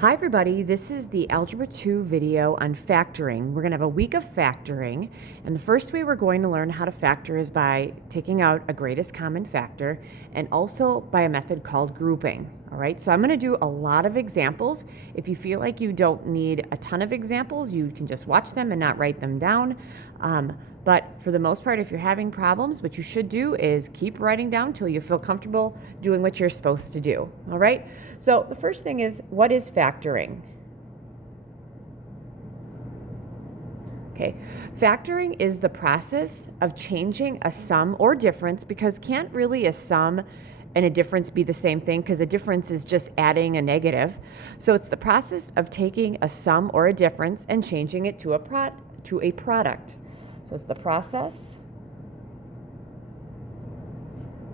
Hi everybody, this is the Algebra 2 video on factoring. We're going to have a week of factoring, and the first way we're going to learn how to factor is by taking out a greatest common factor and also by a method called grouping. All right, so I'm going to do a lot of examples. If you feel like you don't need a ton of examples, you can just watch them and not write them down. But for the most part, if you're having problems, what you should do is keep writing down till you feel comfortable doing what you're supposed to do. All right? So the first thing is, what is factoring? Okay, factoring is the process of changing a sum or difference, because can't really a sum and a difference be the same thing, because a difference is just adding a negative. So it's the process of taking a sum or a difference and changing it to a product. So it's the process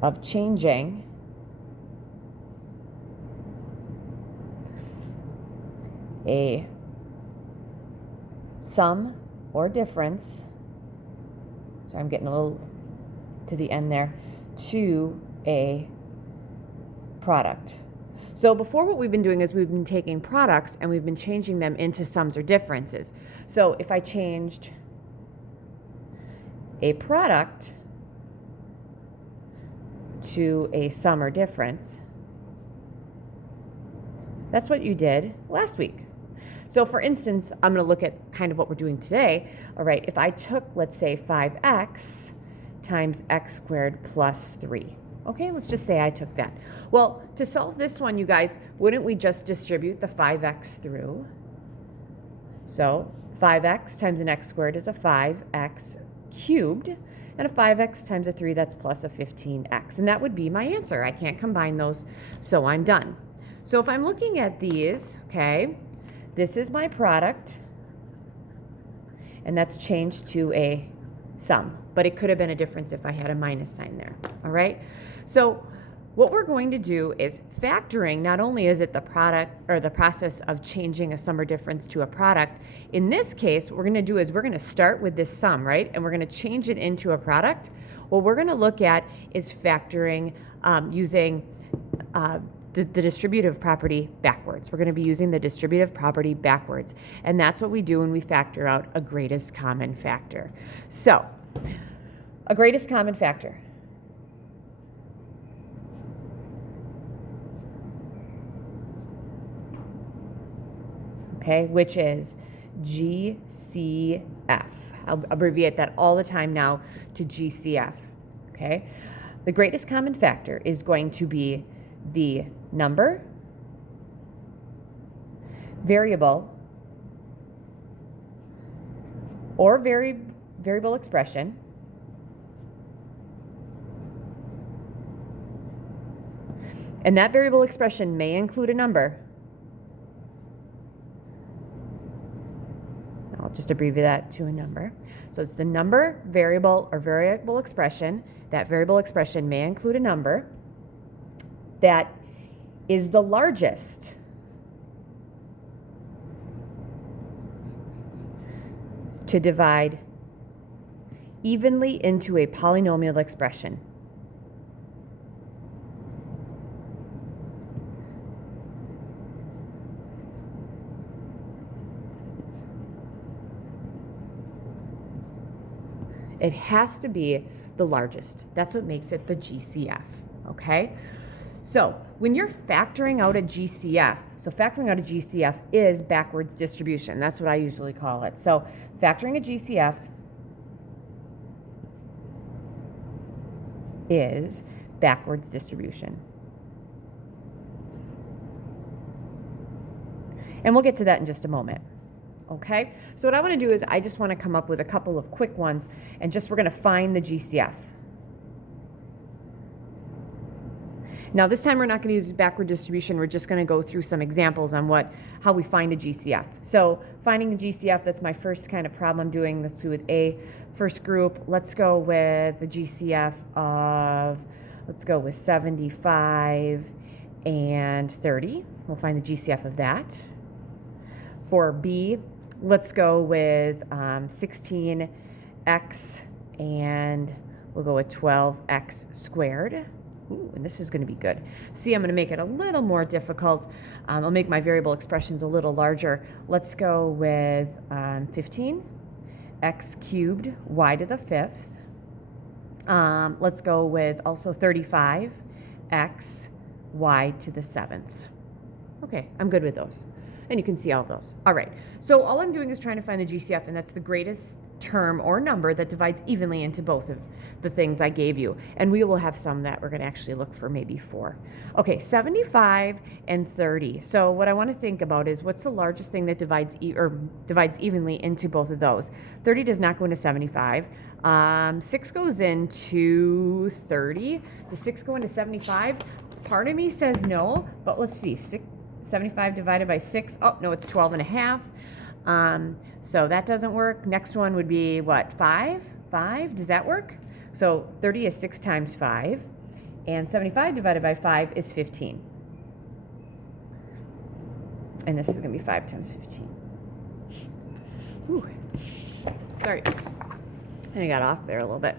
of changing a sum or difference, so I'm getting a little to the end there, to a product. So before, what we've been doing is we've been taking products and we've been changing them into sums or differences. So if I changed a product to a sum or difference, that's what you did last week. So for instance, I'm going to look at kind of what we're doing today. All right, if I took, let's say, 5x times x squared plus 3. Okay, let's just say I took that. Well, to solve this one, you guys, wouldn't we just distribute the 5x through? So 5x times an x squared is a 5x cubed, and a 5x times a 3, that's plus a 15x. And that would be my answer. I can't combine those, so I'm done. So if I'm looking at these, okay, this is my product, and that's changed to a sum, but it could have been a difference if I had a minus sign there. All right, so what we're going to do is factoring. Not only is it the product or the process of changing a sum or difference to a product, in this case, what we're going to do is we're going to start with this sum, right, and we're going to change it into a product. What we're going to look at is factoring using the distributive property backwards. We're going to be using the distributive property backwards, and that's what we do when we factor out a greatest common factor. So, a greatest common factor. Okay, which is GCF. I'll abbreviate that all the time now to GCF. Okay, the greatest common factor is going to be the number, variable, or variable expression, and that variable expression may include a number. I'll just abbreviate that to a number. So it's the number, variable, or variable expression. That variable expression may include a number that is the largest to divide evenly into a polynomial expression. It has to be the largest. That's what makes it the GCF, okay? So when you're factoring out a GCF, so factoring out a GCF is backwards distribution. That's what I usually call it. So factoring a GCF is backwards distribution. And we'll get to that in just a moment. Okay, so what I want to do is I just want to come up with a couple of quick ones, and we're going to find the GCF. Now this time we're not going to use backward distribution. We're just going to go through some examples on how we find a GCF. So finding a GCF, that's my first kind of problem I'm doing. Let's do with A. First group, let's go with the GCF of, let's go with 75 and 30. We'll find the GCF of that. For B, let's go with 16x, and we'll go with 12x squared. Ooh, and this is going to be good. See, I'm going to make it a little more difficult. I'll make my variable expressions a little larger. Let's go with 15 x cubed y to the 5th. Let's go with also 35 x y to the 7th. Okay, I'm good with those. And you can see all of those. All right, so all I'm doing is trying to find the GCF, and that's the greatest term or number that divides evenly into both of the things I gave you. And we will have some that we're going to actually look for maybe 4. Okay, 75 and 30. So what I want to think about is what's the largest thing that divides evenly into both of those. 30 does not go into 75. 6 goes into 30. Does 6 go into 75? Part of me says no, but let's see. 75 divided by 6. Oh, no, it's 12 and a half. So that doesn't work. Next one would be what? 5? 5? Does that work? So 30 is 6 times 5. And 75 divided by 5 is 15. And this is going to be 5 times 15. Whew. Sorry. And I got off there a little bit.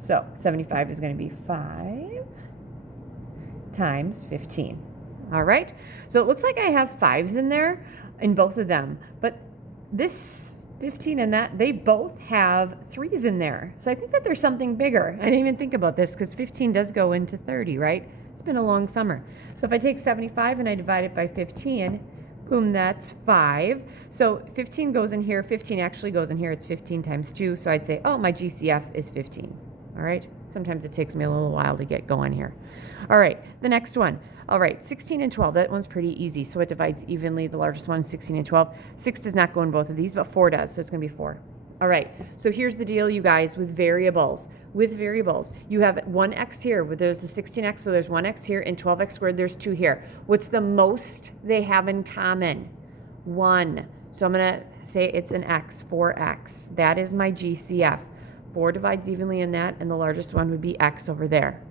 So 75 is going to be 5 times 15. All right. So it looks like I have 5s in there in both of them. But this 15 and that, they both have 3s in there. So I think that there's something bigger. I didn't even think about this because 15 does go into 30, right? It's been a long summer. So if I take 75 and I divide it by 15, boom, that's 5. So 15 goes in here. 15 actually goes in here. It's 15 times 2. So I'd say, oh, my GCF is 15. All right. Sometimes it takes me a little while to get going here. All right. The next one. All right. 16 and 12. That one's pretty easy. So it divides evenly. The largest one is 16 and 12. 6 does not go in both of these, but 4 does. So it's going to be 4. All right. So here's the deal, you guys, with variables. With variables, you have 1x here. There's the 16x, so there's 1x here, and 12x squared, there's 2 here. What's the most they have in common? 1. So I'm going to say it's an x, 4x. That is my GCF. 4 divides evenly in that, and the largest one would be x over there.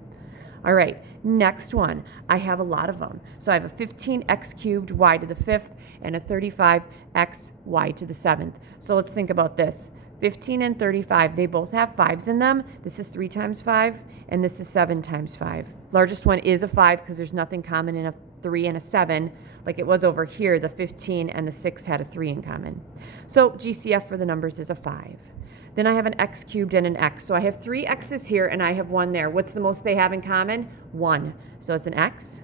All right, next one. I have a lot of them. So I have a 15x cubed y to the 5th and a 35x y to the 7th. So let's think about this. 15 and 35, they both have 5s in them. This is 3 times 5, and this is 7 times 5. Largest one is a 5 because there's nothing common in a 3 and a 7. Like it was over here, the 15 and the 6 had a 3 in common. So GCF for the numbers is a 5. Then I have an x cubed and an x. So I have 3 x's here and I have 1 there. What's the most they have in common? 1. So it's an x.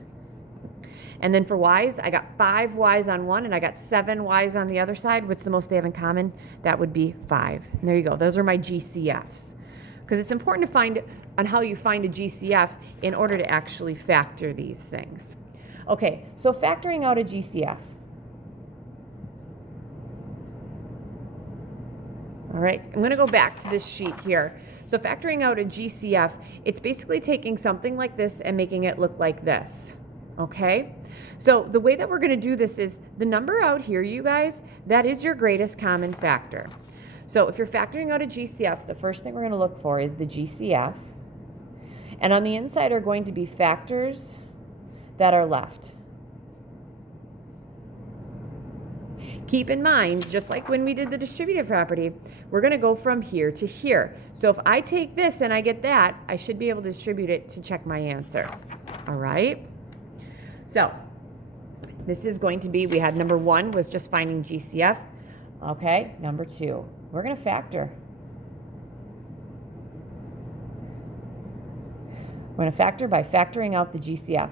And then for y's, I got 5 y's on one and I got 7 y's on the other side. What's the most they have in common? That would be 5. And there you go. Those are my GCFs. Because it's important to find on how you find a GCF in order to actually factor these things. Okay, so factoring out a GCF. All right, I'm going to go back to this sheet here. So factoring out a GCF, it's basically taking something like this and making it look like this. Okay, so the way that we're going to do this is the number out here, you guys, that is your greatest common factor. So if you're factoring out a GCF, the first thing we're going to look for is the GCF. And on the inside are going to be factors that are left. Keep in mind, just like when we did the distributive property, we're going to go from here to here. So if I take this and I get that, I should be able to distribute it to check my answer. All right? So this is going to be, we had number 1 was just finding GCF. Okay, number 2, we're going to factor. We're going to factor by factoring out the GCF.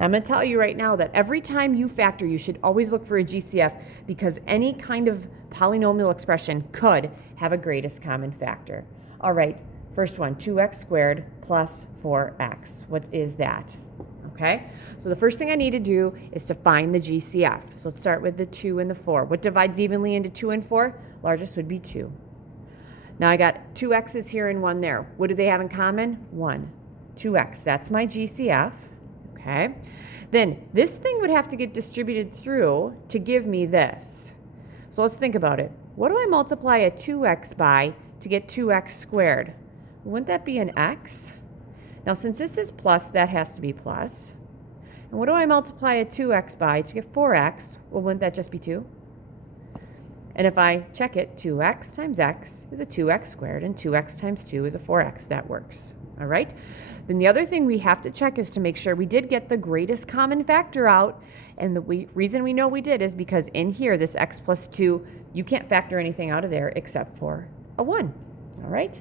I'm going to tell you right now that every time you factor, you should always look for a GCF because any kind of polynomial expression could have a greatest common factor. All right, first one, 2x squared plus 4x. What is that? Okay, so the first thing I need to do is to find the GCF. So let's start with the 2 and the 4. What divides evenly into 2 and 4? Largest would be 2. Now I got 2 x's here and 1 there. What do they have in common? 1. 2x, that's my GCF. Okay, then this thing would have to get distributed through to give me this. So let's think about it. What do I multiply a 2x by to get 2x squared? Wouldn't that be an x? Now since this is plus, that has to be plus. And what do I multiply a 2x by to get 4x? Well, wouldn't that just be 2? And if I check it, 2x times x is a 2x squared, and 2x times 2 is a 4x. That works. All right? Then the other thing we have to check is to make sure we did get the greatest common factor out. And the reason we know we did is because in here, this x plus 2, you can't factor anything out of there except for a 1. All right?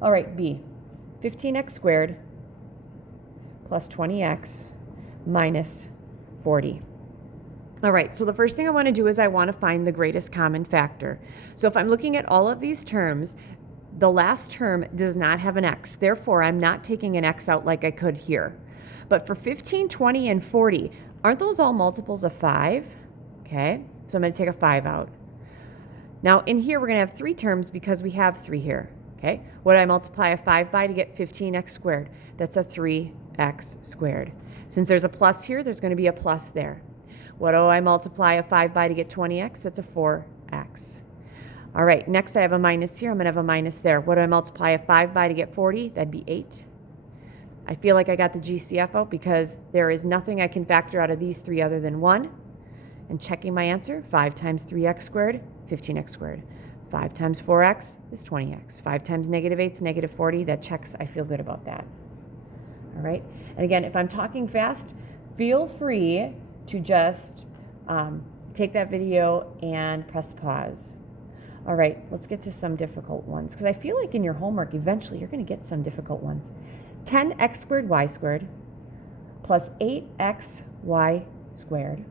All right, B. 15x squared plus 20x minus 40. All right, so the first thing I want to do is I want to find the greatest common factor. So if I'm looking at all of these terms, the last term does not have an x. Therefore, I'm not taking an x out like I could here. But for 15, 20, and 40, aren't those all multiples of 5? Okay, so I'm going to take a 5 out. Now, in here, we're going to have 3 terms because we have 3 here. Okay, what do I multiply a 5 by to get 15x squared? That's a 3x squared. Since there's a plus here, there's going to be a plus there. What do I multiply a 5 by to get 20x? That's a 4x. All right, next I have a minus here. I'm going to have a minus there. What do I multiply a 5 by to get 40? That'd be 8. I feel like I got the GCF out because there is nothing I can factor out of these 3 other than 1. And checking my answer, 5 times 3x squared, 15x squared. 5 times 4x is 20x. 5 times negative 8 is negative 40. That checks. I feel good about that. All right. And again, if I'm talking fast, feel free to just take that video and press pause. All right, let's get to some difficult ones because I feel like in your homework, eventually you're going to get some difficult ones. 10x squared y squared plus 8xy squared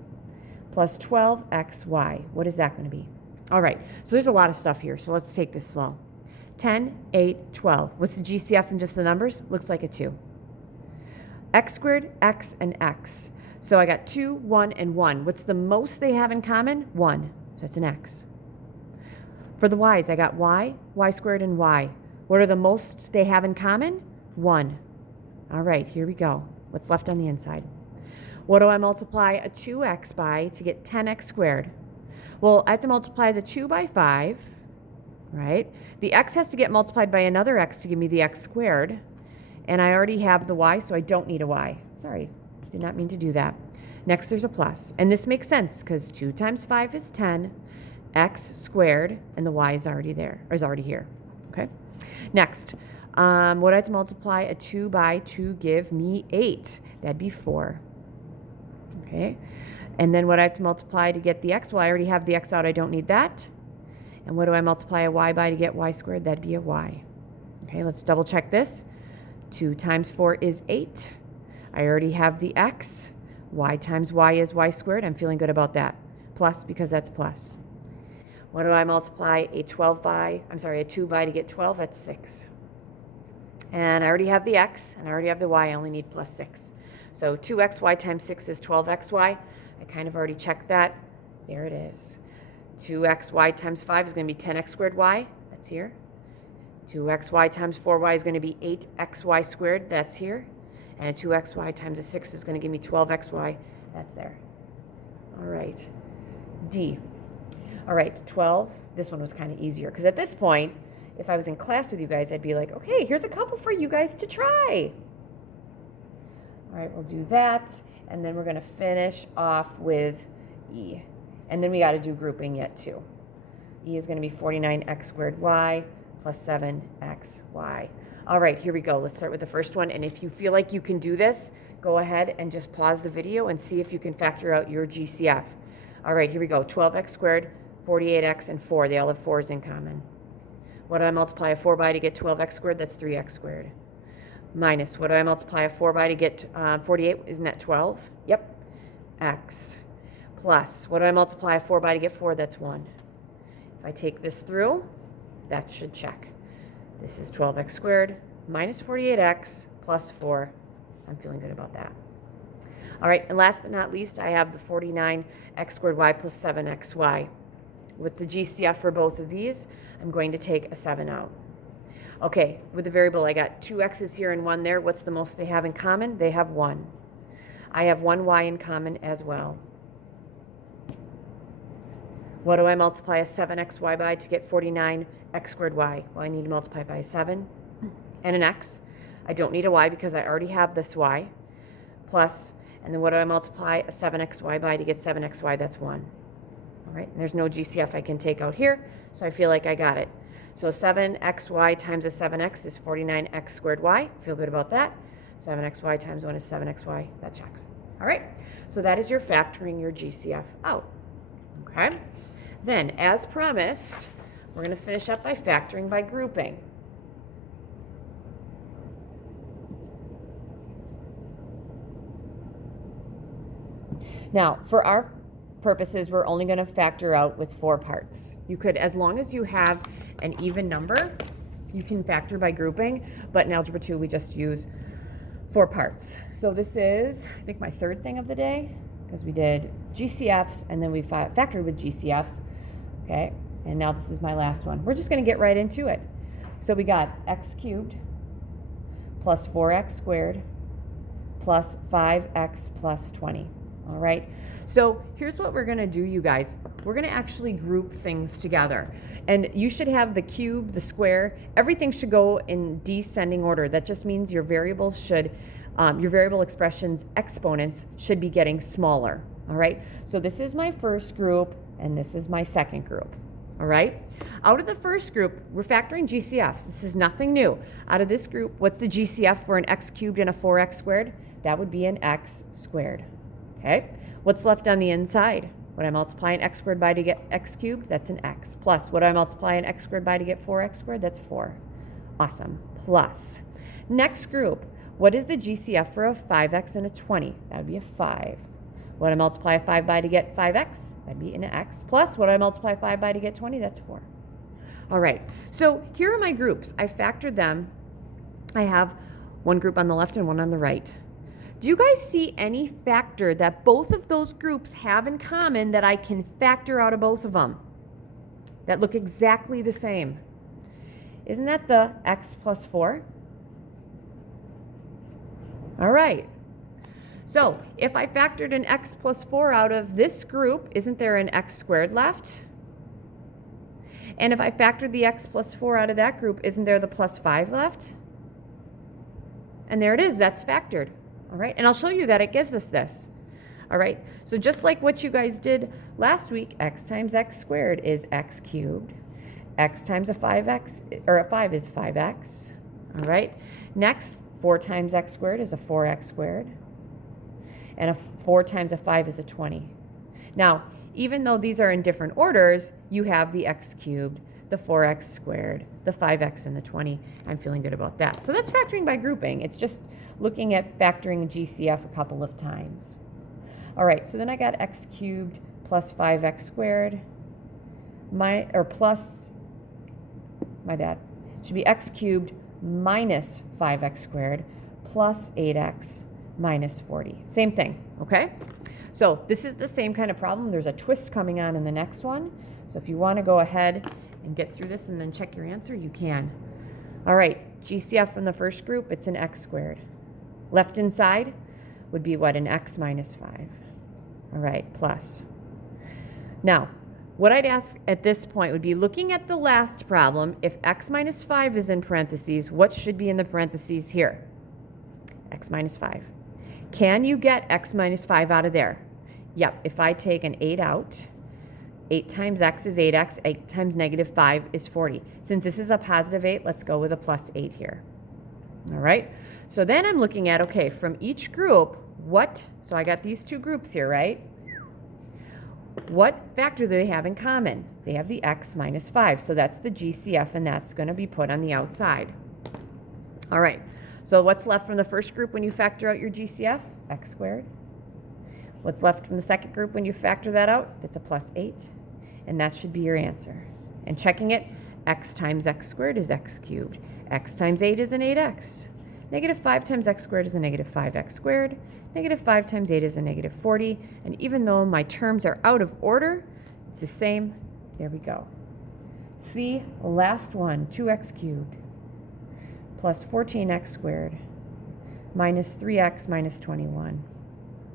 plus 12xy. What is that going to be? All right, so there's a lot of stuff here, so let's take this slow. 10, 8, 12. What's the GCF in just the numbers? Looks like a 2. X squared, x, and x. So I got 2, 1, and 1. What's the most they have in common? 1. So it's an x. For the y's, I got y, y squared, and y. What are the most they have in common? 1. All right, here we go. What's left on the inside? What do I multiply a 2x by to get 10x squared? Well, I have to multiply the 2 by 5, right? The x has to get multiplied by another x to give me the x squared. And I already have the y, so I don't need a y. Sorry, did not mean to do that. Next, there's a plus. And this makes sense because 2 times 5 is 10, x squared, and the y is already there, or is already here. Okay? Next, what do I have to multiply a 2 by to give me 8? That'd be 4. Okay? And then what I have to multiply to get the x? Well, I already have the x out. I don't need that. And what do I multiply a y by to get y squared? That'd be a y. Okay, let's double check this. 2 times 4 is 8. I already have the x. Y times y is y squared. I'm feeling good about that. Plus, because that's plus. What do I multiply a 2 by to get 12? That's 6. And I already have the x, and I already have the y. I only need plus 6. So 2xy times 6 is 12xy. I kind of already checked that. There it is. 2xy times 5 is going to be 10x squared y. That's here. 2xy times 4y is going to be 8xy squared. That's here. And a 2xy times a 6 is going to give me 12xy. That's there. All right. D. All right, 12. This one was kind of easier because at this point, if I was in class with you guys, I'd be like, okay, here's a couple for you guys to try. All right, we'll do that. And then we're going to finish off with E. And then we got to do grouping yet too. E is going to be 49x squared y plus 7xy. All right, here we go. Let's start with the first one. And if you feel like you can do this, go ahead and just pause the video and see if you can factor out your GCF. All right, here we go. 12x squared, 48x, and 4. They all have 4's in common. What do I multiply a 4 by to get 12x squared? That's 3x squared. Minus, what do I multiply a 4 by to get 48? Isn't that 12? Yep. X. Plus, what do I multiply a 4 by to get 4? That's 1. If I take this through, that should check. This is 12x squared minus 48x plus 4. I'm feeling good about that. All right, and last but not least, I have the 49x squared y plus 7xy. With the GCF for both of these, I'm going to take a 7 out. Okay, with the variable, I got 2 x's here and 1 there. What's the most they have in common? They have 1. I have 1 y in common as well. What do I multiply a 7xy by to get 49x squared y? Well, I need to multiply by a 7 and an x. I don't need a y because I already have this y. Plus, and then what do I multiply a 7xy by to get 7xy? That's 1. All right, and there's no GCF I can take out here, so I feel like I got it. So 7xy times a 7x is 49x squared y. Feel good about that. 7xy times 1 is 7xy. That checks. All right, so that is your factoring your GCF out. Okay, then as promised, we're going to finish up by factoring by grouping. Now, for our purposes, we're only going to factor out with 4 parts. You could, as long as you have an even number, you can factor by grouping, but in Algebra 2, we just use 4 parts. So this is, I think, my third thing of the day, because we did GCFs, and then we factored with GCFs, okay? And now this is my last one. We're just going to get right into it. So we got x cubed plus 4x squared plus 5x plus 20. All right, so here's what we're going to do, you guys. We're going to actually group things together. And you should have the cube, the square, everything should go in descending order. That just means your variables should, your variable expressions, exponents, should be getting smaller. All right, so this is my first group, and this is my second group. All right, out of the first group, we're factoring GCFs. This is nothing new. Out of this group, what's the GCF for an x cubed and a 4x squared? That would be an x squared. Okay, what's left on the inside? What I multiply an x squared by to get x cubed, that's an x. Plus, what I multiply an x squared by to get 4x squared, that's 4. Awesome. Plus. Next group, what is the GCF for a 5x and a 20? That would be a 5. What I multiply a 5 by to get 5x, that'd be an x. Plus, what I multiply 5 by to get 20, that's 4. All right, so here are my groups. I factored them. I have one group on the left and one on the right. Do you guys see any factor that both of those groups have in common that I can factor out of both of them that look exactly the same? Isn't that the x plus 4? All right. So if I factored an x plus 4 out of this group, isn't there an x squared left? And if I factored the x plus 4 out of that group, isn't there the plus 5 left? And there it is. That's factored. All right, and I'll show you that it gives us this. All right, so just like what you guys did last week, x times x squared is x cubed. X times a 5x, or a 5 is 5x. All right, next, 4 times x squared is a 4x squared. And a 4 times a 5 is a 20. Now, even though these are in different orders, you have the x cubed, the 4x squared, the 5x, and the 20. I'm feeling good about that. So that's factoring by grouping. It's just looking at factoring GCF a couple of times. All right, so then I got x cubed plus 5x squared, should be x cubed minus 5x squared plus 8x minus 40. Same thing, okay? So this is the same kind of problem. There's a twist coming on in the next one. So if you want to go ahead and get through this and then check your answer, you can. All right, GCF from the first group, it's an x squared. Left inside would be what, an x minus 5. All right, plus. Now, what I'd ask at this point would be, looking at the last problem, if x minus 5 is in parentheses, what should be in the parentheses here? X minus 5. Can you get x minus 5 out of there? Yep, if I take an 8 out, 8 times x is 8x, 8 times negative 5 is 40. Since this is a positive 8, let's go with a plus 8 here. All right, so then I'm looking at, okay, from each group, so I got these two groups here, right? What factor do they have in common? They have the x minus 5, so that's the GCF, and that's going to be put on the outside. All right, so what's left from the first group when you factor out your GCF? X squared. What's left from the second group when you factor that out? It's a plus 8, and that should be your answer. And checking it, x times x squared is x cubed. X times 8 is an 8x. Negative 5 times x squared is a negative 5x squared. Negative 5 times 8 is a negative 40. And even though my terms are out of order, it's the same. There we go. C, last one, 2x cubed plus 14x squared minus 3x minus 21.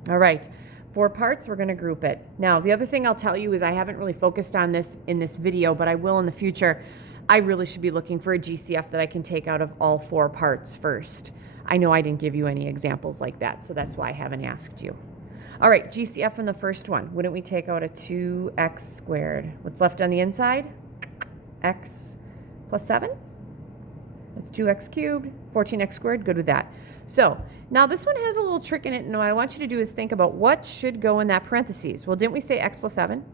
All right, 4 parts, we're going to group it. Now, the other thing I'll tell you is I haven't really focused on this in this video, but I will in the future. I really should be looking for a GCF that I can take out of all 4 parts first. I know I didn't give you any examples like that, so that's why I haven't asked you. All right, GCF from the first one. Wouldn't we take out a 2x squared? What's left on the inside? X plus 7. That's 2x cubed, 14x squared. Good with that. So now this one has a little trick in it, and what I want you to do is think about what should go in that parentheses. Well, didn't we say x plus 7?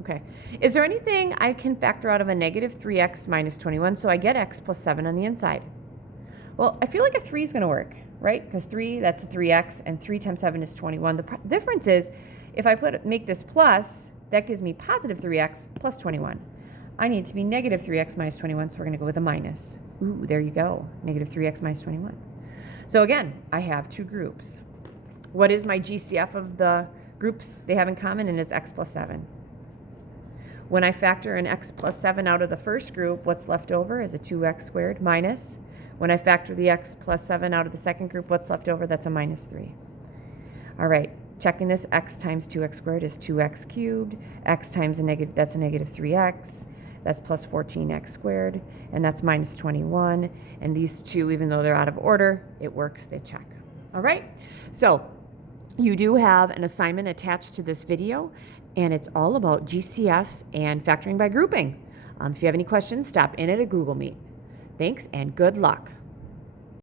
Okay. Is there anything I can factor out of a negative 3x minus 21 so I get x plus 7 on the inside? Well, I feel like a 3 is going to work, right? Because 3, that's a 3x, and 3 times 7 is 21. The difference is if I make this plus, that gives me positive 3x plus 21. I need to be negative 3x minus 21, so we're going to go with a minus. Ooh, there you go, negative 3x minus 21. So again, I have two groups. What is my GCF of the groups they have in common? And it's x plus 7. When I factor an x plus 7 out of the first group, what's left over is a 2x squared minus. When I factor the x plus 7 out of the second group, what's left over? That's a minus 3. All right, checking this, x times 2x squared is 2x cubed. X times that's a negative 3x. That's plus 14x squared, and that's minus 21. And these two, even though they're out of order, it works, they check. All right, so you do have an assignment attached to this video, and it's all about GCFs and factoring by grouping. If you have any questions, stop in at a Google Meet. Thanks and good luck.